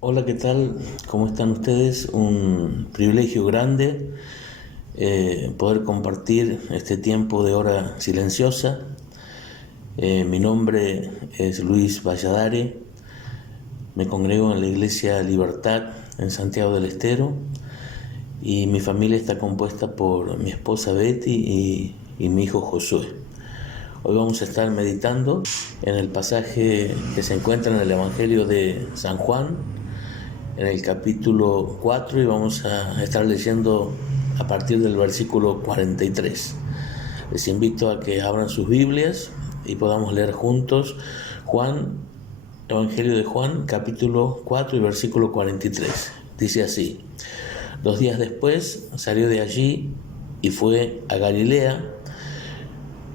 Hola, ¿qué tal? ¿Cómo están ustedes? Un privilegio grande poder compartir este tiempo de hora silenciosa. Mi nombre es Luis Valladares, me congrego en la Iglesia Libertad en Santiago del Estero y mi familia está compuesta por mi esposa Betty y mi hijo Josué. Hoy vamos a estar meditando en el pasaje que se encuentra en el Evangelio de San Juan, en el capítulo 4, y vamos a estar leyendo a partir del versículo 43. Les invito a que abran sus Biblias y podamos leer juntos Evangelio de Juan, capítulo 4 y versículo 43. Dice así: 2 días después salió de allí y fue a Galilea,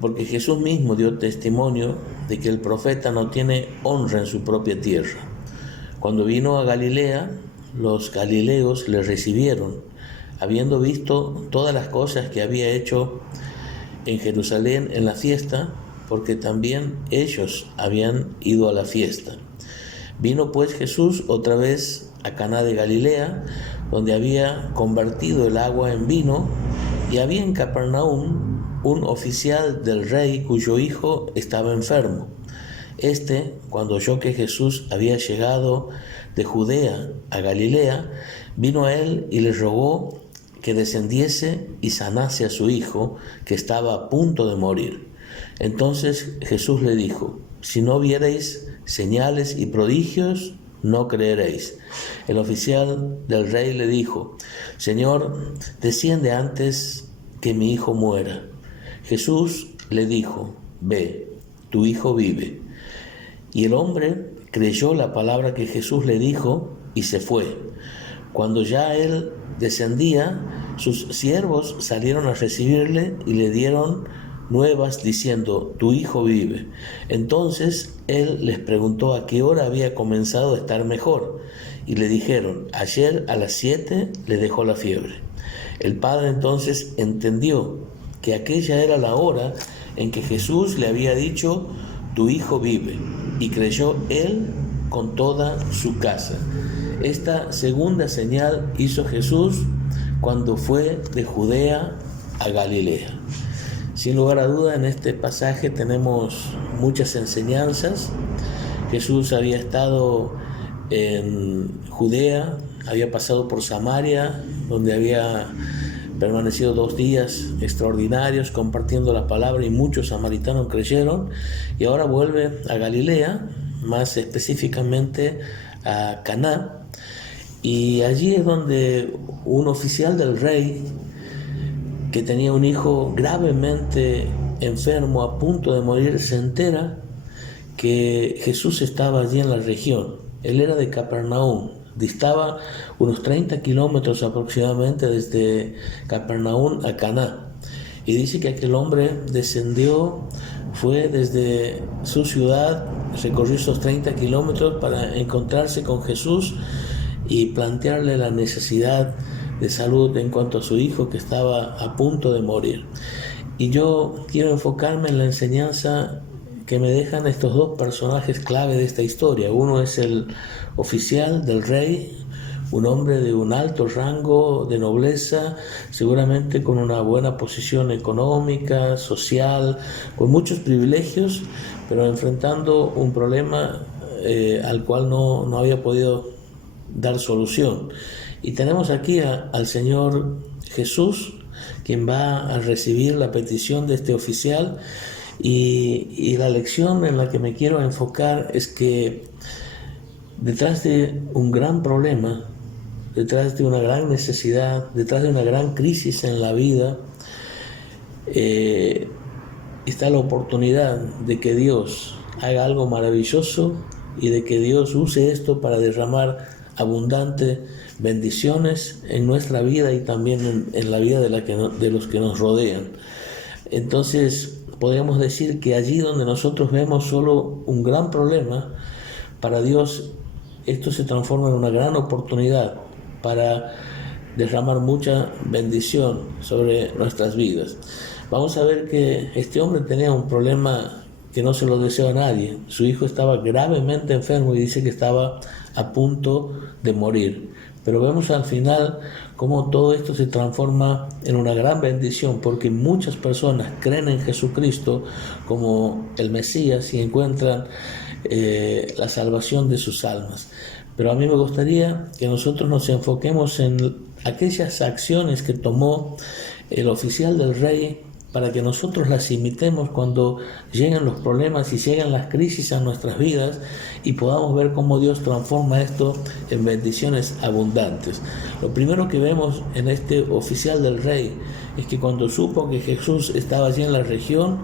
porque Jesús mismo dio testimonio de que el profeta no tiene honra en su propia tierra. Cuando vino a Galilea, los galileos le recibieron, habiendo visto todas las cosas que había hecho en Jerusalén en la fiesta, porque también ellos habían ido a la fiesta. Vino pues Jesús otra vez a Caná de Galilea, donde había convertido el agua en vino, y había en Capernaum un oficial del rey cuyo hijo estaba enfermo. Cuando oyó que Jesús había llegado de Judea a Galilea, vino a él y le rogó que descendiese y sanase a su hijo, que estaba a punto de morir. Entonces Jesús le dijo: si no viereis señales y prodigios, no creeréis. El oficial del rey le dijo: Señor, desciende antes que mi hijo muera. Jesús le dijo: ve, tu hijo vive. Y el hombre creyó la palabra que Jesús le dijo y se fue. Cuando ya él descendía, sus siervos salieron a recibirle y le dieron nuevas diciendo: tu hijo vive. Entonces él les preguntó a qué hora había comenzado a estar mejor, y le dijeron: ayer a las 7 le dejó la fiebre. El padre entonces entendió que aquella era la hora en que Jesús le había dicho: tu hijo vive, y creyó él con toda su casa. Esta segunda señal hizo Jesús cuando fue de Judea a Galilea. Sin lugar a duda, en este pasaje tenemos muchas enseñanzas. Jesús había estado en Judea, había pasado por Samaria, donde había permanecido 2 días extraordinarios compartiendo la palabra, y muchos samaritanos creyeron, y ahora vuelve a Galilea, más específicamente a Caná, y allí es donde un oficial del rey que tenía un hijo gravemente enfermo, a punto de morir, se entera que Jesús estaba allí en la región. Él era de Capernaum, distaba unos 30 kilómetros aproximadamente desde Capernaum a Caná. Y dice que aquel hombre descendió, fue desde su ciudad, recorrió esos 30 kilómetros para encontrarse con Jesús y plantearle la necesidad de salud en cuanto a su hijo, que estaba a punto de morir. Y yo quiero enfocarme en la enseñanza que me dejan estos dos personajes clave de esta historia. Uno es el oficial del rey, un hombre de un alto rango de nobleza, seguramente con una buena posición económica, social, con muchos privilegios, pero enfrentando un problema al cual no había podido dar solución. Y tenemos aquí al Señor Jesús, quien va a recibir la petición de este oficial, y la lección en la que me quiero enfocar es que detrás de un gran problema, detrás de una gran necesidad, detrás de una gran crisis en la vida, está la oportunidad de que Dios haga algo maravilloso y de que Dios use esto para derramar abundantes bendiciones en nuestra vida y también en la vida de los que nos rodean. Entonces, podríamos decir que allí donde nosotros vemos solo un gran problema, para Dios esto se transforma en una gran oportunidad para derramar mucha bendición sobre nuestras vidas. Vamos a ver que este hombre tenía un problema que no se lo deseó a nadie. Su hijo estaba gravemente enfermo y dice que estaba a punto de morir. Pero vemos al final cómo todo esto se transforma en una gran bendición, porque muchas personas creen en Jesucristo como el Mesías y encuentran la salvación de sus almas. Pero a mí me gustaría que nosotros nos enfoquemos en aquellas acciones que tomó el oficial del rey para que nosotros las imitemos cuando lleguen los problemas y llegan las crisis a nuestras vidas y podamos ver cómo Dios transforma esto en bendiciones abundantes. Lo primero que vemos en este oficial del rey es que cuando supo que Jesús estaba allí en la región,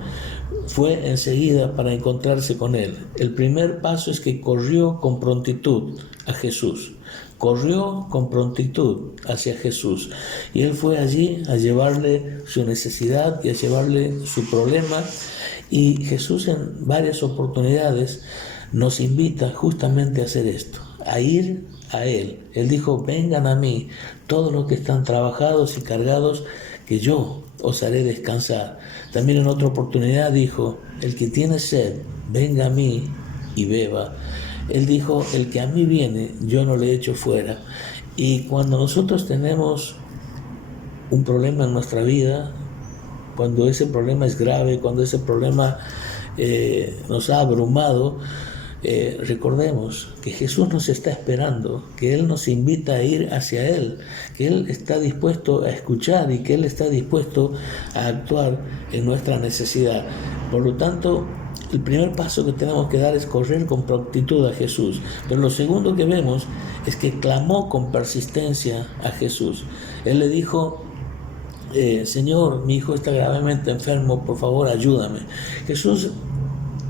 fue enseguida para encontrarse con él. El primer paso es que corrió con prontitud a Jesús. Corrió con prontitud hacia Jesús y él fue allí a llevarle su necesidad y a llevarle su problema, y Jesús en varias oportunidades nos invita justamente a hacer esto, a ir a Él. Él dijo: vengan a mí todos los que están trabajados y cargados, que yo os haré descansar. También en otra oportunidad dijo: el que tiene sed, venga a mí y beba. Él dijo: el que a mí viene, yo no le echo fuera. Y cuando nosotros tenemos un problema en nuestra vida, cuando ese problema es grave, cuando ese problema nos ha abrumado, recordemos que Jesús nos está esperando, que Él nos invita a ir hacia Él, que Él está dispuesto a escuchar y que Él está dispuesto a actuar en nuestra necesidad. Por lo tanto, el primer paso que tenemos que dar es correr con prontitud a Jesús. Pero lo segundo que vemos es que clamó con persistencia a Jesús. Él le dijo: Señor, mi hijo está gravemente enfermo, por favor ayúdame. Jesús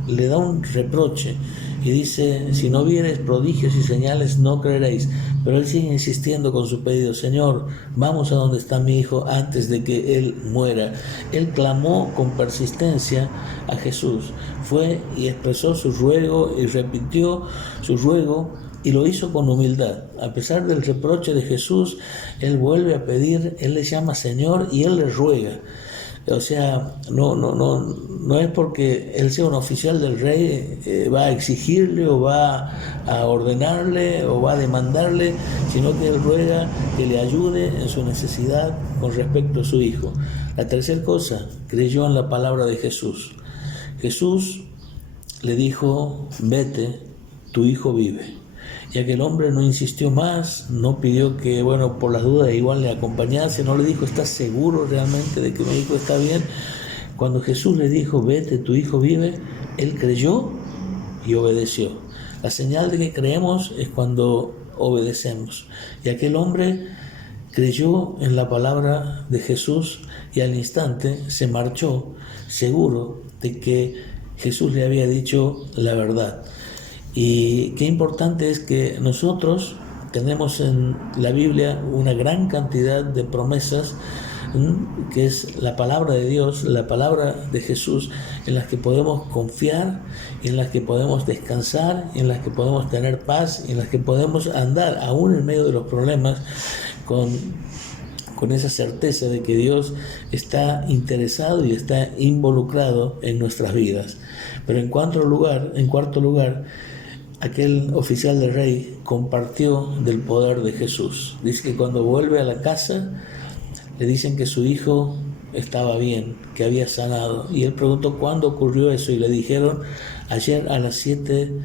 le da un reproche y dice: si no viereis prodigios y señales, no creeréis. Pero él sigue insistiendo con su pedido: Señor, vamos a donde está mi hijo antes de que él muera. Él clamó con persistencia a Jesús. Fue y expresó su ruego y repitió su ruego, y lo hizo con humildad. A pesar del reproche de Jesús, él vuelve a pedir, él le llama Señor y él le ruega. O sea, no es porque él sea un oficial del rey, va a exigirle o va a ordenarle o va a demandarle, sino que él ruega que le ayude en su necesidad con respecto a su hijo. La tercera cosa, creyó en la palabra de Jesús. Jesús le dijo: vete, tu hijo vive. Y aquel hombre no insistió más, no pidió que, por las dudas igual le acompañase, no le dijo: ¿estás seguro realmente de que mi hijo está bien? Cuando Jesús le dijo: vete, tu hijo vive, él creyó y obedeció. La señal de que creemos es cuando obedecemos. Y aquel hombre creyó en la palabra de Jesús y al instante se marchó seguro de que Jesús le había dicho la verdad. Y qué importante es que nosotros tenemos en la Biblia una gran cantidad de promesas, que es la palabra de Dios, la palabra de Jesús, en las que podemos confiar, en las que podemos descansar, en las que podemos tener paz, en las que podemos andar aún en medio de los problemas con esa certeza de que Dios está interesado y está involucrado en nuestras vidas. Pero en cuarto lugar, aquel oficial del rey compartió del poder de Jesús. Dice que cuando vuelve a la casa, le dicen que su hijo estaba bien, que había sanado. Y él preguntó cuándo ocurrió eso, y le dijeron: ayer a las 7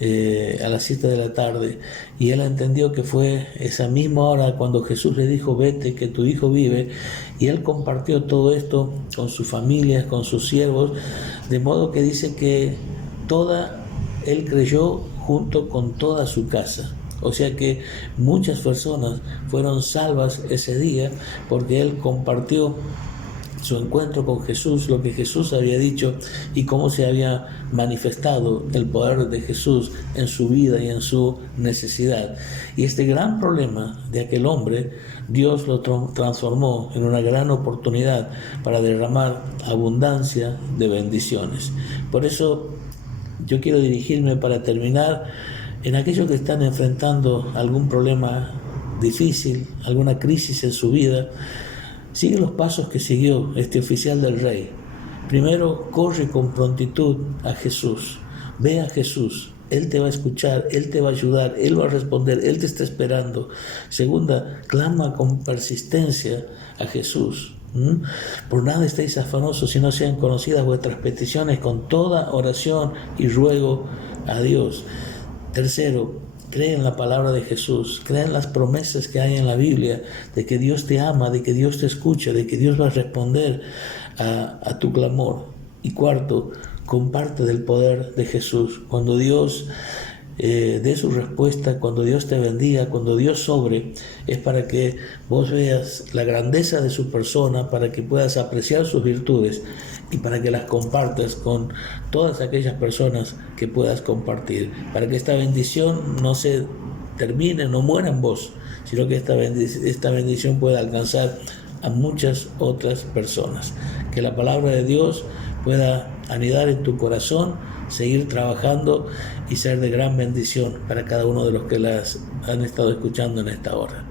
de la tarde. Y él entendió que fue esa misma hora cuando Jesús le dijo: vete, que tu hijo vive. Y él compartió todo esto con sus familias, con sus siervos, de modo que dice que él creyó junto con toda su casa. O sea que muchas personas fueron salvas ese día porque él compartió su encuentro con Jesús, lo que Jesús había dicho y cómo se había manifestado el poder de Jesús en su vida y en su necesidad. Y este gran problema de aquel hombre, Dios lo transformó en una gran oportunidad para derramar abundancia de bendiciones. Por eso yo quiero dirigirme, para terminar, en aquellos que están enfrentando algún problema difícil, alguna crisis en su vida. Sigue los pasos que siguió este oficial del rey. Primero, corre con prontitud a Jesús. Ve a Jesús. Él te va a escuchar, Él te va a ayudar, Él va a responder, Él te está esperando. Segunda, clama con persistencia a Jesús. Por nada estéis afanosos, si no sean conocidas vuestras peticiones con toda oración y ruego a Dios. Tercero, cree en la palabra de Jesús, cree en las promesas que hay en la Biblia, de que Dios te ama, de que Dios te escucha, de que Dios va a responder a tu clamor. Y cuarto, comparte del poder de Jesús. Cuando Dios dé su respuesta, cuando Dios te bendiga, cuando Dios sobre, es para que vos veas la grandeza de su persona, para que puedas apreciar sus virtudes y para que las compartas con todas aquellas personas que puedas compartir, para que esta bendición no se termine, no muera en vos, sino que esta bendición pueda alcanzar a muchas otras personas. Que la palabra de Dios pueda anidar en tu corazón, seguir trabajando y ser de gran bendición para cada uno de los que las han estado escuchando en esta hora.